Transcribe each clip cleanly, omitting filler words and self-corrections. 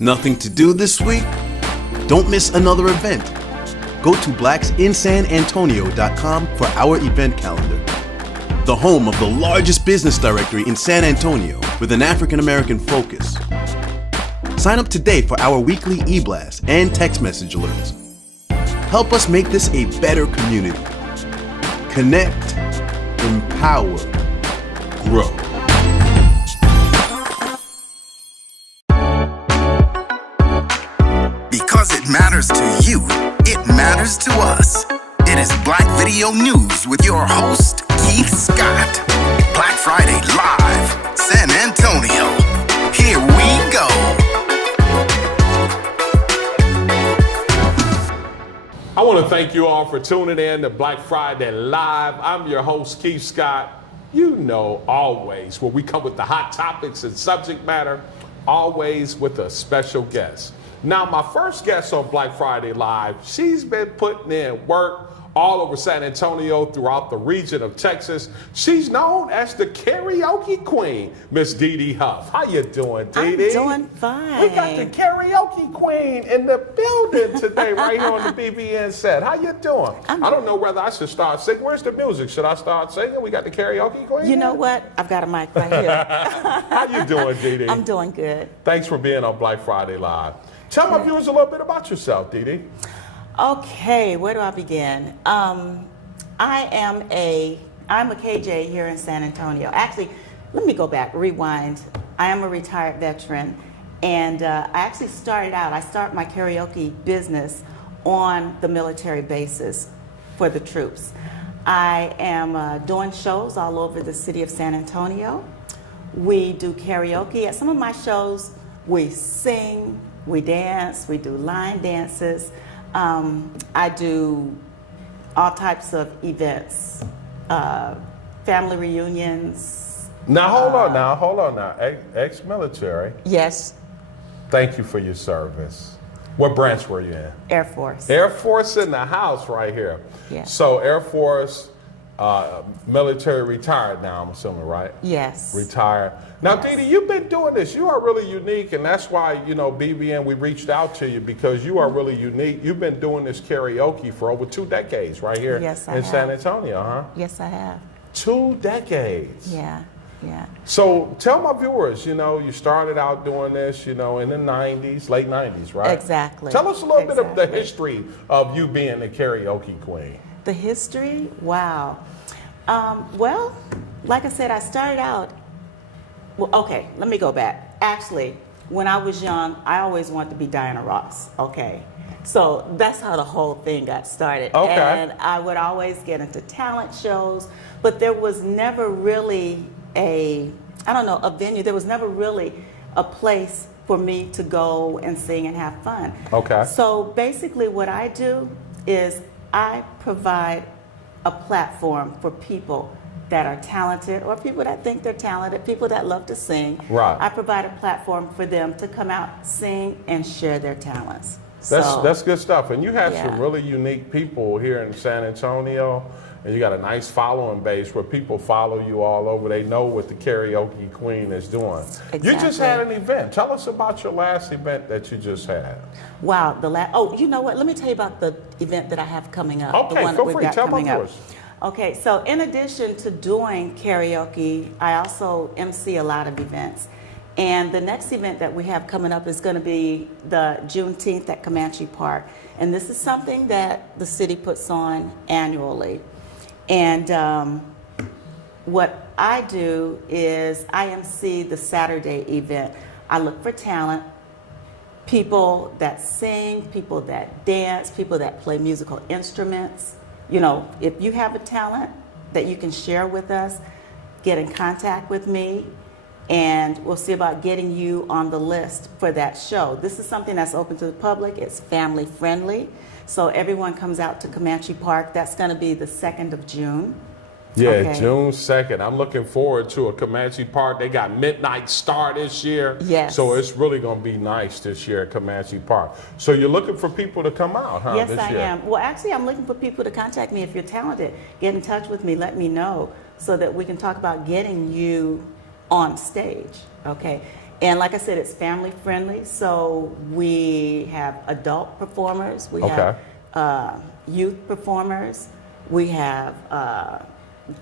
Nothing to do this week? Don't miss another event. Go to blacksinsanantonio.com for our event calendar. The home of the largest business directory in San Antonio with an African American focus. Sign up today for our weekly e-blast and text message alerts. Help us make this a better community. Connect, empower, grow. Because it matters to you, it matters to us. It is Black Video News with your host, Keith Scott. Black Friday Live, San Antonio. Here we go. I want to thank you all for tuning in to Black Friday Live. I'm your host, Keith Scott. You know, always, where we come with the hot topics and subject matter, always with a special guest. Now, my first guest on Black Friday Live, she's been putting in work all over San Antonio, throughout the region of Texas. She's known as the karaoke queen, Miss Dee Dee Huff. How you doing, Dee Dee? I'm doing fine. We got the karaoke queen in the building today, right here on the BBN set. How you doing? I don't know whether I should start singing. Where's the music? Should I start singing? We got the karaoke queen. You know what? I've got a mic right here. How you doing, Dee Dee? I'm doing good. Thanks for being on Black Friday Live. Tell my viewers a little bit about yourself, Dee Dee. Okay, where do I begin? I'm a KJ here in San Antonio. Actually, let me go back, rewind. I am a retired veteran, and I actually started my karaoke business on the military bases for the troops. I am doing shows all over the city of San Antonio. We do karaoke. At some of my shows, we sing, we dance, we do line dances. I do all types of events, family reunions. Now, hold on now. Ex-military. Yes. Thank you for your service. What branch were you in? Air Force. Air Force in the house right here. Yeah. So Air Force, military retired now, I'm assuming, right? Yes. Retired. Now, Yes. Dee Dee, you've been doing this. You are really unique, and that's why, you know, BBN, we reached out to you because you are really unique. You've been doing this karaoke for over 2 decades right here in San Antonio, huh? Yes, I have. 2 decades. Yeah. So tell my viewers, you know, you started out doing this, you know, in the 90s, late 90s, right? Exactly. Tell us a little bit of the history of you being the karaoke queen. The history? Wow. Well, like I said, I started out, well, okay, let me go back. Actually, when I was young, I always wanted to be Diana Ross, okay? So that's how the whole thing got started. Okay. And I would always get into talent shows, but there was never really a venue. There was never really a place for me to go and sing and have fun. Okay. So basically what I do is I provide a platform for people that are talented or people that think they're talented, people that love to sing. Right. I provide a platform for them to come out, sing, and share their talents. That's good stuff. And you have Yeah. some really unique people here in San Antonio, and you got a nice following base where people follow you all over. They know what the karaoke queen is doing. Exactly. You just had an event. Tell us about your last event that you just had. Wow, you know what? Let me tell you about the event that I have coming up. Okay, the one feel that we've free. got Tell my coming up. viewers. Okay, so in addition to doing karaoke, I also MC a lot of events. And the next event that we have coming up is going to be the Juneteenth at Comanche Park. And this is something that the city puts on annually. And what I do is I MC the Saturday event. I look for talent, people that sing, people that dance, people that play musical instruments. You know, if you have a talent that you can share with us, get in contact with me, and we'll see about getting you on the list for that show. This is something that's open to the public. It's family friendly. So everyone comes out to Comanche Park. That's going to be the 2nd of June. Yeah, Okay. June 2nd. I'm looking forward to a Comanche Park. They got Midnight Star this year. Yes. So it's really going to be nice this year at Comanche Park. So you're looking for people to come out, huh, Yes, this I year? am. Well, actually, I'm looking for people to contact me. If you're talented, get in touch with me. Let me know so that we can talk about getting you on stage, okay? And like I said, it's family friendly. So we have adult performers, we have youth performers, we have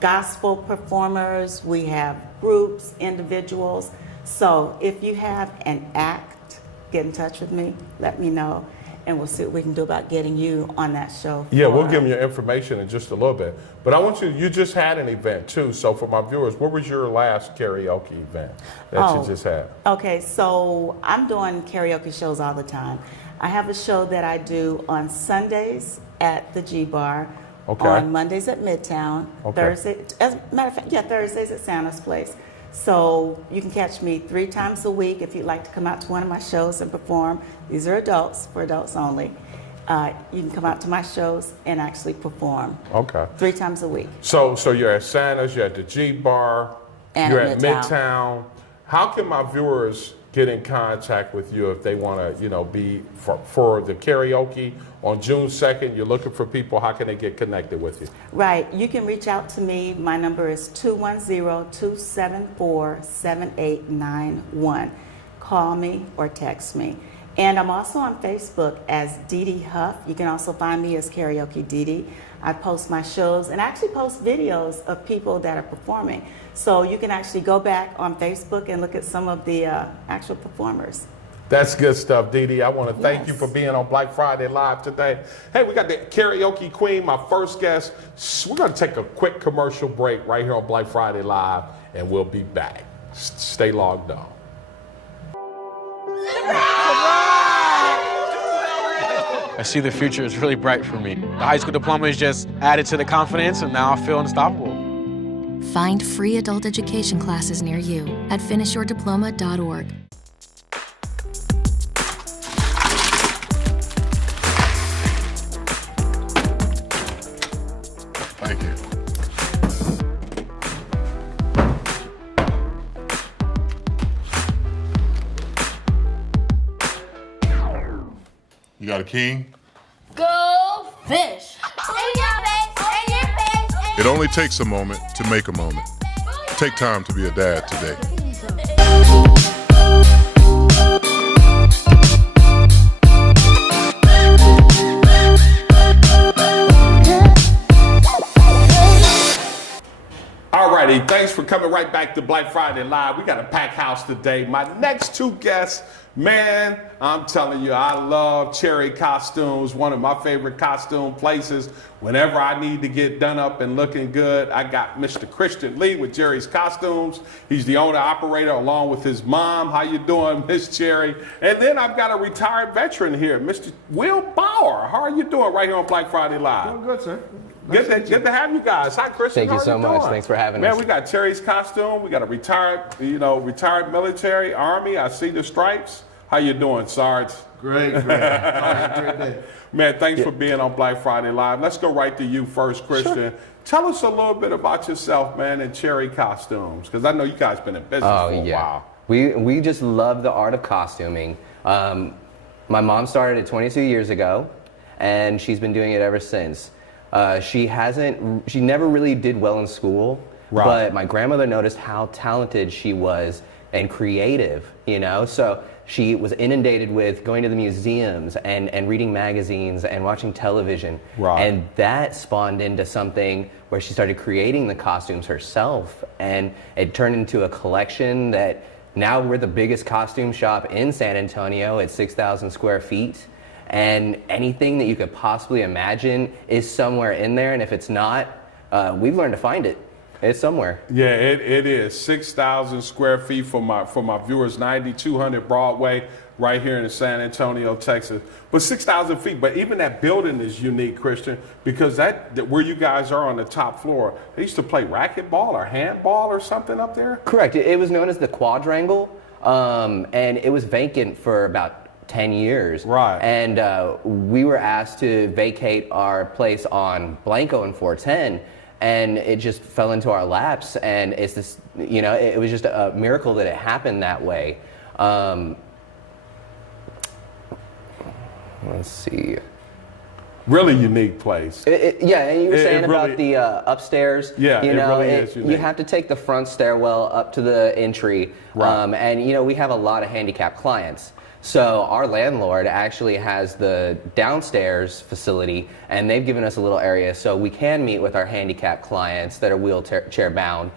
gospel performers, we have groups, individuals. So if you have an act, get in touch with me, let me know, and we'll see what we can do about getting you on that show. Yeah, we'll give them your information in just a little bit. But I want you just had an event too. So for my viewers, what was your last karaoke event that you just had? Okay, so I'm doing karaoke shows all the time. I have a show that I do on Sundays at the G Bar, on Mondays at Midtown, Thursday, as a matter of fact, Thursdays at Santa's Place. So you can catch me 3 times a week if you'd like to come out to one of my shows and perform. These are adults, for adults only. You can come out to my shows and actually perform. 3 times a week. So you're at Santa's, you're at the G Bar, and you're at Midtown. How can my viewers get in contact with you if they want to, be for the karaoke on June 2nd? You're looking for people. How can they get connected with you? Right. You can reach out to me. My number is 210-274-7891. Call me or text me. And I'm also on Facebook as Dee Dee Huff. You can also find me as Karaoke Dee Dee. I post my shows and actually post videos of people that are performing. So you can actually go back on Facebook and look at some of the actual performers. That's good stuff, Dee Dee. I want to thank you for being on Black Friday Live today. Hey, we got the karaoke queen, my first guest. We're going to take a quick commercial break right here on Black Friday Live, and we'll be back. Stay logged on. I see the future is really bright for me. The high school diploma is just added to the confidence, and now I feel unstoppable. Find free adult education classes near you at finishyourdiploma.org. Thank you. You got a king? Go fish! It only takes a moment to make a moment. Take time to be a dad today. Alrighty, thanks for coming right back to Black Friday Live. We got a packed house today. My next 2 guests, man, I'm telling you, I love Cherry Costumes, one of my favorite costume places. Whenever I need to get done up and looking good, I got Mr. Christian Lee with Jerry's Costumes. He's the owner operator along with his mom. How you doing, Miss Cherry? And then I've got a retired veteran here, Mr. Will Bauer. How are you doing right here on Black Friday Live? Doing good, sir. Good to have you guys. Hi, Christian. Thank you so much. Thanks for having us. Man, we got Cherry's Costume. We got a retired military, Army. I see the stripes. How you doing, Sarge? Great. Great day. Man, thanks for being on Black Friday Live. Let's go right to you first, Christian. Sure. Tell us a little bit about yourself, man, and Cherry Costumes, because I know you guys been in business for a while. We just love the art of costuming. My mom started it 22 years ago, and she's been doing it ever since. She never really did well in school, but my grandmother noticed how talented she was and creative, so she was inundated with going to the museums and reading magazines and watching television. And that spawned into something where she started creating the costumes herself, and it turned into a collection that now we're the biggest costume shop in San Antonio. It's 6,000 square feet. And anything that you could possibly imagine is somewhere in there. And if it's not, we've learned to find it. It's somewhere. Yeah, it is 6,000 square feet for my viewers. 9200 Broadway, right here in San Antonio, Texas. But 6,000 feet. But even that building is unique, Christian, because that where you guys are on the top floor, they used to play racquetball or handball or something up there. Correct. It was known as the Quadrangle, and it was vacant for about 10 years. And we were asked to vacate our place on Blanco and 410, and it just fell into our laps, and it's this, it was just a miracle that it happened that way. Let's see. Really unique place. Yeah, and you were saying really, about the upstairs. Yeah, you know, it really is unique. You have to take the front stairwell up to the entry, Right. and you know we have a lot of handicapped clients. So our landlord actually has the downstairs facility, and they've given us a little area so we can meet with our handicapped clients that are wheelchair bound.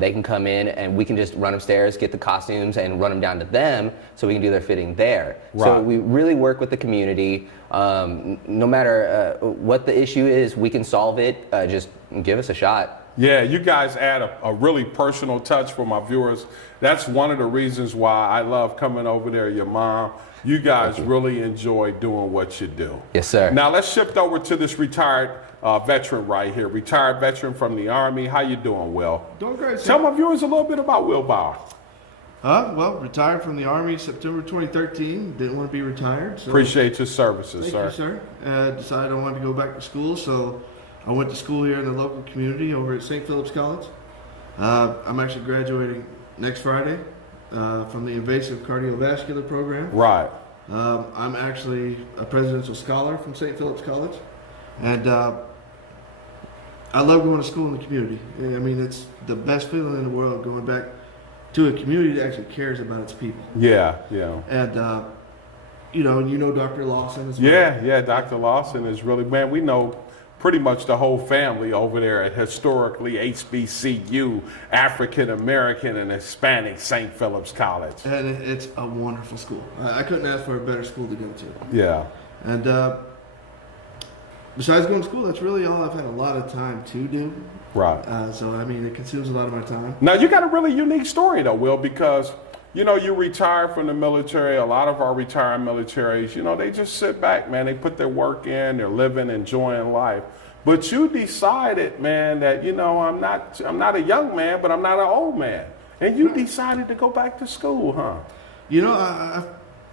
They can come in and we can just run upstairs, get the costumes, and run them down to them so we can do their fitting there. Right. So we really work with the community. No matter what the issue is, we can solve it. Just give us a shot. Yeah, you guys add a really personal touch for my viewers. That's one of the reasons why I love coming over there. Your mom, you guys really enjoy doing what you do. Yes, sir. Now let's shift over to this retired veteran right here. Retired veteran from the Army. How you doing, Will? Doing great, sir. Tell my viewers a little bit about Will Bauer. Well, retired from the Army September 2013. Didn't want to be retired. So Appreciate your services, Thank sir. you, sir. Decided I wanted to go back to school, so I went to school here in the local community over at St. Philip's College. I'm actually graduating next Friday from the invasive cardiovascular program. Right. I'm actually a presidential scholar from St. Philip's College, and I love going to school in the community. I mean, it's the best feeling in the world going back to a community that actually cares about its people. Yeah, yeah. And you know Dr. Lawson as well. Yeah, Dr. Lawson is really, man, we know pretty much the whole family over there at historically HBCU, African American and Hispanic St. Philip's College. And it's a wonderful school. I couldn't ask for a better school to go to. Yeah. And besides going to school, that's really all I've had a lot of time to do. Right. So, I mean, it consumes a lot of my time. Now, you got a really unique story, though, Will, because, you know, you retired from the military. A lot of our retired militaries, you know, they just sit back, man. They put their work in, they're living, enjoying life. But you decided, man, that, you know, I'm not a young man, but I'm not an old man. And you decided to go back to school, huh? You know, I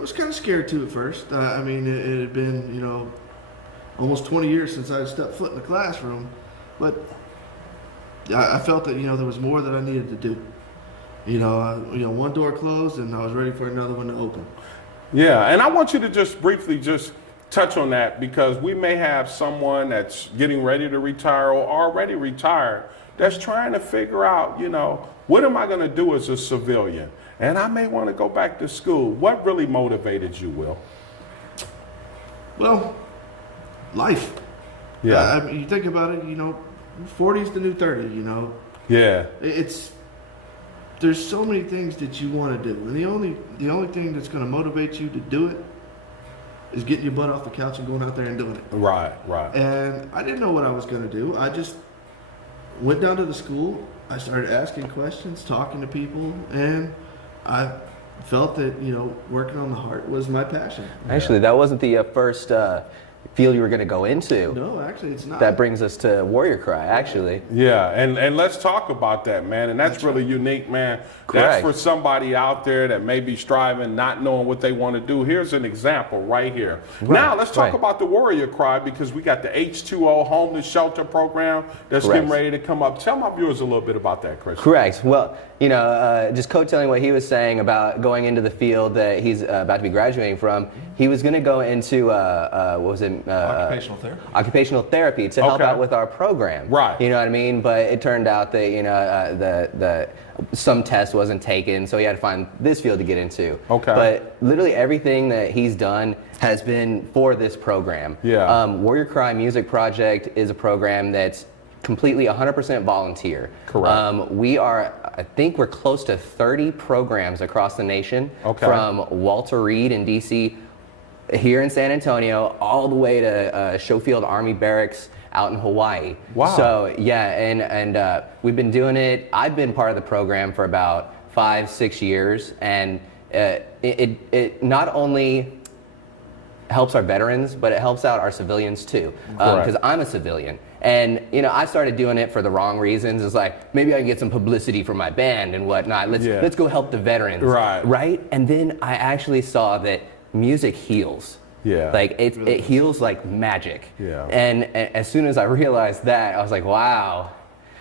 was kind of scared, too, at first. I mean, it had been, you know, almost 20 years since I had stepped foot in the classroom. But I felt that, you know, there was more that I needed to do. You know, one door closed and I was ready for another one to open. Yeah, and I want you to just briefly just touch on that, because we may have someone that's getting ready to retire or already retired that's trying to figure out, you know, what am I going to do as a civilian? And I may want to go back to school. What really motivated you, Will? Well, life. Yeah. I mean, you think about it, you know, 40 is the new 30, you know. Yeah. There's so many things that you want to do, and the only thing that's going to motivate you to do it is getting your butt off the couch and going out there and doing it. Right. And I didn't know what I was going to do. I just went down to the school. I started asking questions, talking to people, and I felt that, you know, working on the heart was my passion. Actually, that wasn't the first field you were going to go into. No, actually, it's not. That brings us to Warrior Cry, actually. Yeah, and let's talk about that, man. And that's really unique, man. Correct. That's for somebody out there that may be striving, not knowing what they want to do. Here's an example right here. Now, let's talk about the Warrior Cry, because we got the H2O homeless shelter program that's getting ready to come up. Tell my viewers a little bit about that, Chris. Correct. Well, you know, just coattailing what he was saying about going into the field that he's about to be graduating from, he was going to go into, what was it? Occupational therapy. Occupational therapy to help out with our program. Right. You know what I mean? But it turned out that, you know, some test wasn't taken, so he had to find this field to get into. Okay. But literally everything that he's done has been for this program. Yeah. Warrior Cry Music Project is a program that's completely 100% volunteer. Correct. I think we're close to 30 programs across the nation, from Walter Reed in DC, here in San Antonio, all the way to Schofield Army Barracks out in Hawaii. Wow. So yeah, and we've been doing it. I've been part of the program for about 5-6 years, and it not only helps our veterans, but it helps out our civilians too. Because I'm a civilian. And, you know, I started doing it for the wrong reasons. It's like, maybe I can get some publicity for my band and whatnot. Let's go help the veterans. Right? And then I actually saw that music heals. Yeah. Like, it heals like magic. Yeah. And as soon as I realized that, I was like, wow.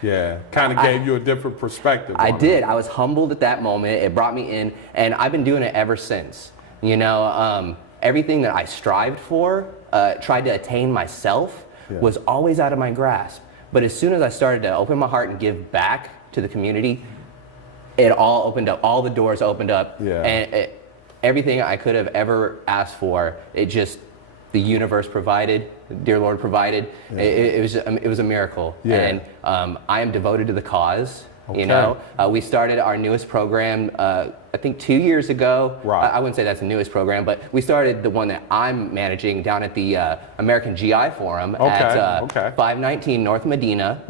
Yeah, kind of gave you a different perspective. I did. I was humbled at that moment. It brought me in, and I've been doing it ever since. You know, everything that I strived for, tried to attain myself, was always out of my grasp. But as soon as I started to open my heart and give back to the community, it all opened up. All the doors opened up, and everything I could have ever asked for, the universe provided, dear Lord provided. It was a miracle, and I am devoted to the cause. You know, we started our newest program, I think 2 years ago. I wouldn't say that's the newest program, but we started the one that I'm managing down at the American GI Forum at 519 North Medina.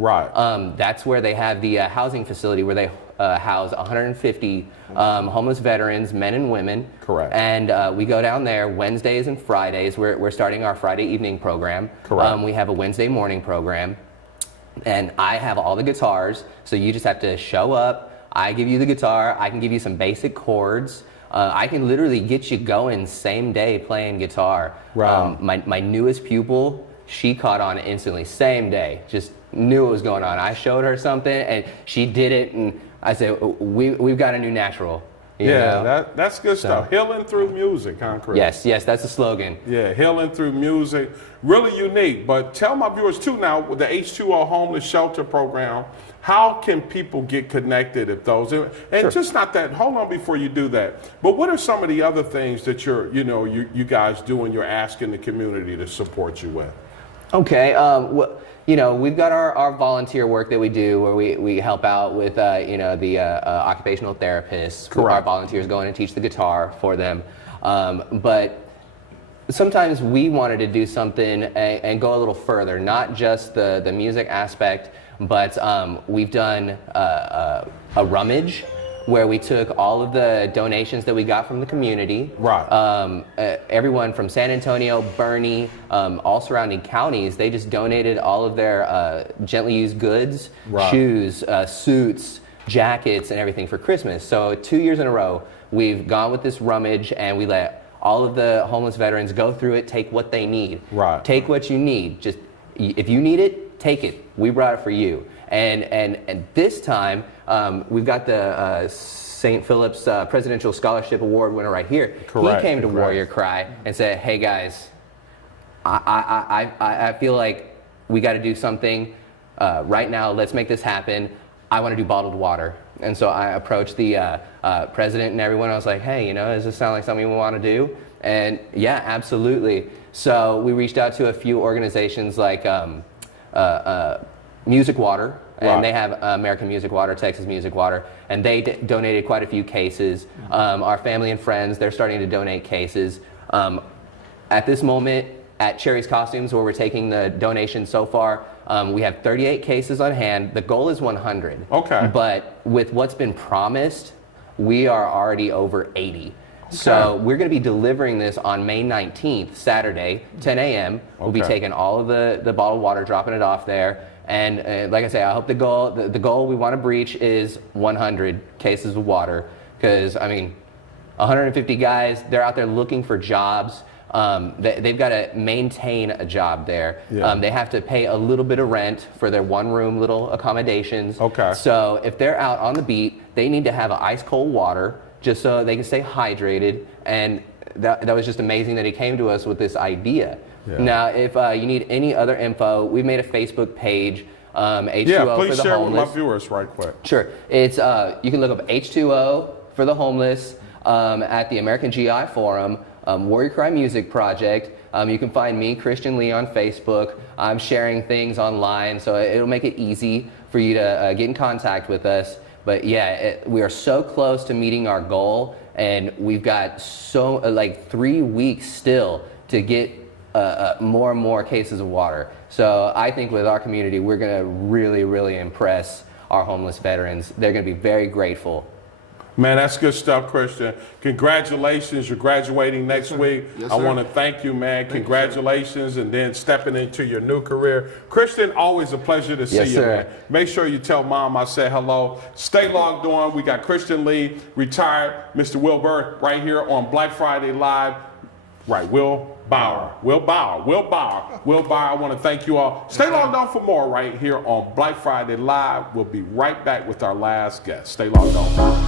That's where they have the housing facility where they house 150 homeless veterans, men and women. And we go down there Wednesdays and Fridays. We're starting our Friday evening program. We have a Wednesday morning program. And I have all the guitars, so you just have to show up. I give you the guitar. I can give you some basic chords. I can literally get you going same day playing guitar. My newest pupil, she caught on instantly, same day. Just knew what was going on. I showed her something, and she did it, and I said, we've got a new natural. You know? That's good stuff. Healing through music, huh, Chris? Yes, that's the slogan. Yeah, healing through music. Really unique. But tell my viewers, too, now, with the H2O Homeless Shelter Program, how can people get connected at those? And just not that, hold on before you do that, but what are some of the other things that you guys do and you're asking the community to support you with? Okay, you know, we've got our volunteer work that we do where we help out with, the occupational therapists. Our volunteers go in and teach the guitar for them. But sometimes we wanted to do something and go a little further, not just the music aspect, but we've done a rummage where we took all of the donations that we got from the community. Everyone from San Antonio, Bernie, all surrounding counties, they just donated all of their gently used goods, shoes, suits, jackets, and everything for Christmas. So 2 years in a row, we've gone with this rummage, and we let all of the homeless veterans go through it, take what they need. Take what you need. Just if you need it, take it. We brought it for you. And this time, we've got the St. Philip's Presidential Scholarship Award winner right here. He came to Warrior Cry and said, hey guys, I feel like we got to do something right now. Let's make this happen. I want to do bottled water. And so I approached the president and everyone. I was like, hey, you know, does this sound like something we want to do? And yeah, absolutely. So we reached out to a few organizations like Music Water, and they have American Music Water, Texas Music Water, and they donated quite a few cases. Our family and friends, they're starting to donate cases. At this moment, at Cherry's Costumes, where we're taking the donations so far, we have 38 cases on hand. The goal is 100. But with what's been promised, we are already over 80. So we're going to be delivering this on May 19th, Saturday, 10 a.m. We'll be taking all of the bottled water, dropping it off there. And like I say, I hope the goal we want to breach is 100 cases of water. Because, I mean, 150 guys, they're out there looking for jobs. They've got to maintain a job there. They have to pay a little bit of rent for their one-room little accommodations. So if they're out on the beat, they need to have ice cold water just so they can stay hydrated. And that was just amazing that he came to us with this idea. Now, if you need any other info, we made a Facebook page, H2O please for the share homeless. with my viewers right quick. Sure. It's you can look up H2O for the homeless at the American GI Forum, Warrior Cry Music Project. You can find me, Christian Lee, on Facebook. I'm sharing things online, so it'll make it easy for you to get in contact with us. But yeah, we are so close to meeting our goal, and we've got like 3 weeks still to get more and more cases of water. So I think with our community, we're going to really, really impress our homeless veterans. They're going to be very grateful. Man, that's good stuff, Christian. Congratulations. You're graduating next week. I want to thank you, man. Congratulations, and then stepping into your new career. Christian, always a pleasure to see you, man. Make sure you tell Mom I said hello. Stay logged on. We got Christian Lee, retired, Mr. Will Burr, right here on Black Friday Live. Right, Will Bauer. I want to thank you all. Stay logged on for more right here on Black Friday Live. We'll be right back with our last guest. Stay logged on.